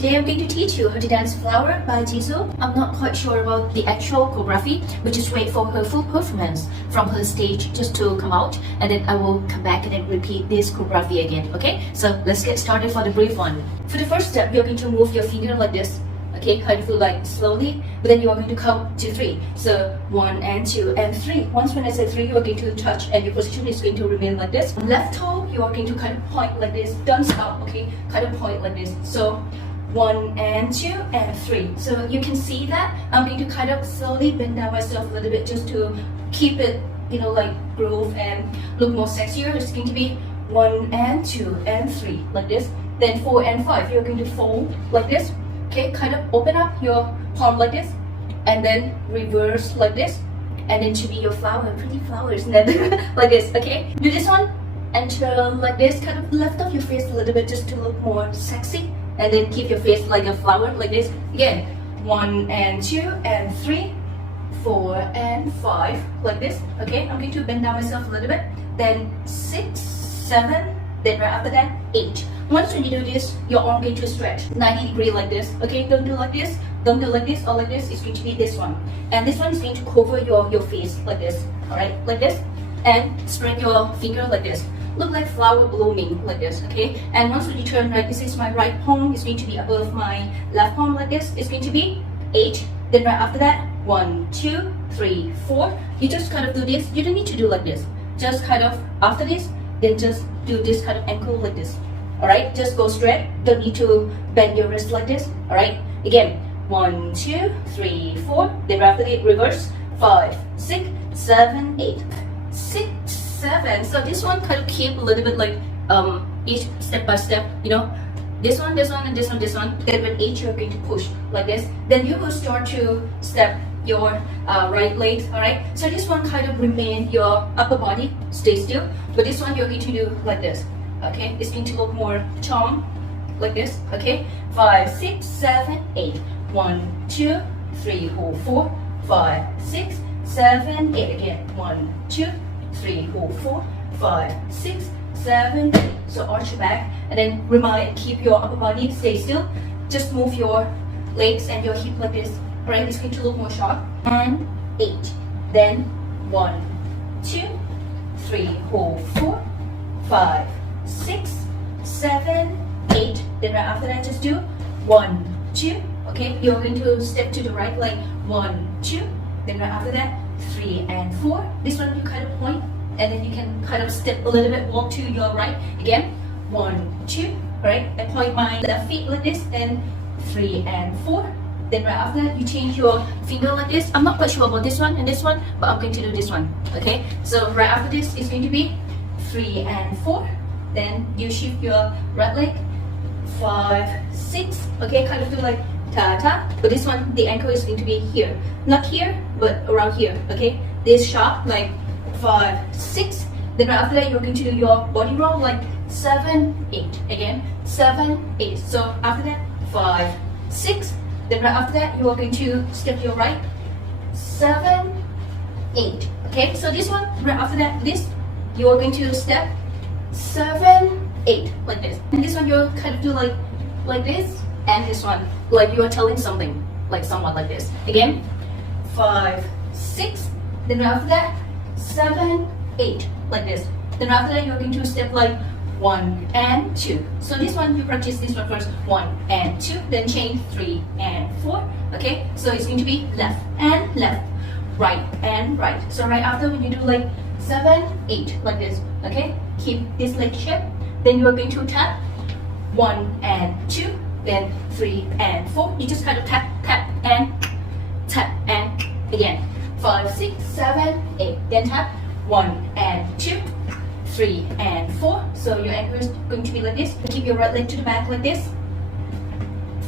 Today I'm going to teach you how to dance Flower by Jisoo. I'm not quite sure about the actual choreography, but just wait for her full performance from her stage just to come out, and then I will come back and then repeat this choreography again, okay? So let's get started for the brief one. For the first step, you're going to move your finger like this, okay? Kind of like slowly, but then you are going to count to 3. So 1 and 2 and 3. Once when I say 3, you are going to touch and your position is going to remain like this. Left toe, you are going to kind of point like this. Don't stop, okay? Kind of point like this. So 1 and 2 and 3. So you can see that I'm going to kind of slowly bend down myself a little bit just to keep it, like groove and look more sexier. It's going to be 1 and 2 and 3 like this. Then 4 and 5. You're going to fold like this. Okay, kind of open up your palm like this, and then reverse like this, and then should be your flower, pretty flowers, and then like this. Okay, do this one and turn like this. Kind of lift up your face a little bit just to look more sexy, and then keep your face like a flower like this. Again, 1 and 2 and 3, 4 and 5 like this. Okay, I'm going to bend down myself a little bit. Then 6, 7. Then right after that, 8. Once when you do this, your arm going to stretch 90 degrees like this. Okay, don't do like this, don't do like this or like this. It's going to be this one, and this one is going to cover your face like this. All right, like this, and spread your finger like this. Look like flower blooming like this. Okay, and once when you turn right, this is my right palm. It's going to be above my left palm like this. It's going to be 8. Then right after that, 1, 2, 3, 4. You just kind of do this. You don't need to do like this. Just kind of after this, then just do this kind of ankle like this. Alright, just go straight. Don't need to bend your wrist like this. Alright, again, 1, 2, 3, 4. Then after that, reverse. 5, 6, 7, 8. 6, 7. So this one kind of keep a little bit like each step by step. This one, and this one, this one. Then with each you're going to push like this. Then you will start to step your right leg. Alright, so this one kind of remain your upper body, stay still. But this one you're going to do like this. Okay, it's going to look more charm like this. Okay, 5, 6, 7, 8. 1, 2, 3, 4, 5, 6, 7, 8. Again, 1, 2, 3, 4, 5, 6, 7, 8. So arch your back and then remind, keep your upper body, stay still. Just move your legs and your hip like this. Alright, it's going to look more sharp. And 8. Then 1, 2, 3, 4, 5, 6, 7, 8. Then right after that, just do 1, 2. Okay, you're going to step to the right leg. 1, 2. Then right after that, 3 and 4. This one you kind of point, and then you can kind of step a little bit, walk to your right. Again, 1, 2. Right, I point my left feet like this, and 3 and 4. Then right after that, you change your finger like this. I'm not quite sure about this one and this one, but I'm going to do this one. Okay, so right after this, it's going to be 3 and 4. Then you shift your right leg. 5, 6. Okay, kind of do like ta-ta. But this one, the ankle is going to be here. Not here, but around here. Okay, this sharp, like 5, 6. Then right after that, you're going to do your body roll like 7, 8. Again, 7, 8. So after that, 5, 6. Then right after that, you are going to step your right. 7, 8. Okay, so this one, right after that, this, you are going to step 7, 8, like this. And this one you'll kind of do like this, and this one like you are telling something, like someone like this. Again, 5, 6. Then after that, 7, 8, like this. Then after that, you're going to step like 1 and 2. So this one you practice this one first. 1 and 2, then change 3 and 4. Okay, so it's going to be left and left, right and right. So right after, when you do like 7, 8 like this. Okay, keep this leg shape. Then you are going to tap 1 and 2, then 3 and 4. You just kind of tap and again 5, 6, 7, 8. Then tap 1 and 2, 3 and 4. So your ankle is going to be like this. Keep your right leg to the back like this.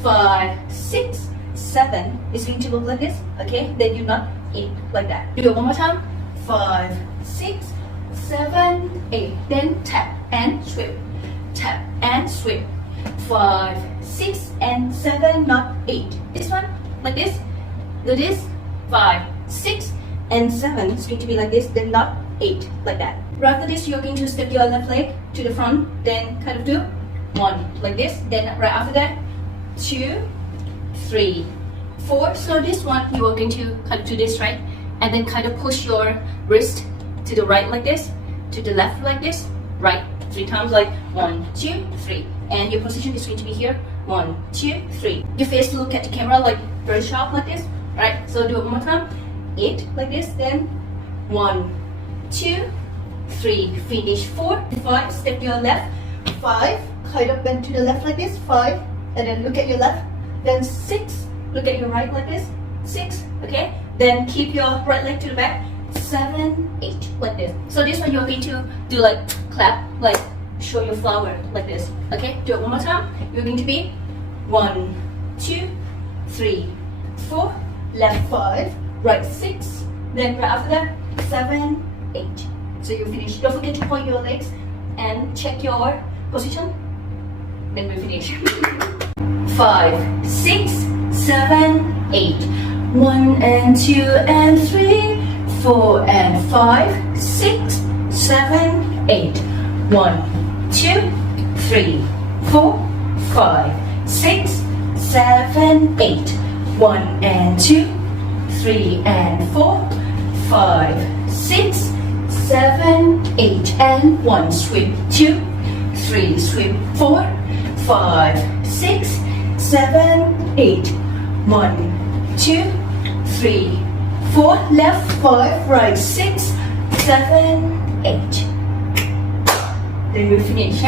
5, 6, 7 is going to look like this. Okay, then you knot 8 like that. Do it one more time. 5, 6, 7, 8. Then tap and sweep. Tap and sweep. 5, 6 and 7, not 8. This one like this. Do this. 5, 6 and 7 is going to be like this. Then not 8 like that. Right after this, you're going to step your left leg to the front. Then kind of do 1 like this. Then right after that, 2, 3, 4. So this one you are going to kind of do this, right? And then kind of push your wrist to the right like this, to the left like this, right? 3 times, like 1, 2, 3. And your position is going to be here. 1, 2, 3. Your face look at the camera like very sharp like this, right? So do it one more time. 8 like this, then 1, 2, 3. Finish 4, 5. Step to your left. 5. Kind of bend to the left like this. 5. And then look at your left. Then 6. Look at your right like this. 6. Okay. Then keep your right leg to the back. 7, 8 like this. So this one you're going to do like clap, like show your flower like this. Okay, do it one more time. You're going to be 1, 2, 3, 4, left 5, right 6, then right after that 7, 8. So you finish. Don't forget to point your legs and check your position. Then we finish. 5, 6, 7, 8. 1 and 2 and 3. 4 and 5, 6, 7, 8. 1, 2, 3, 4, 5, 6, 7, 8. 1 and 2, 3 and 4, 5, 6, 7, 8. And 1. Swim 2, 3, swim 4, 5, 6, 7, 8. 1, 2, 3, 4, left 5, right 6, 7, 8. Then we finish.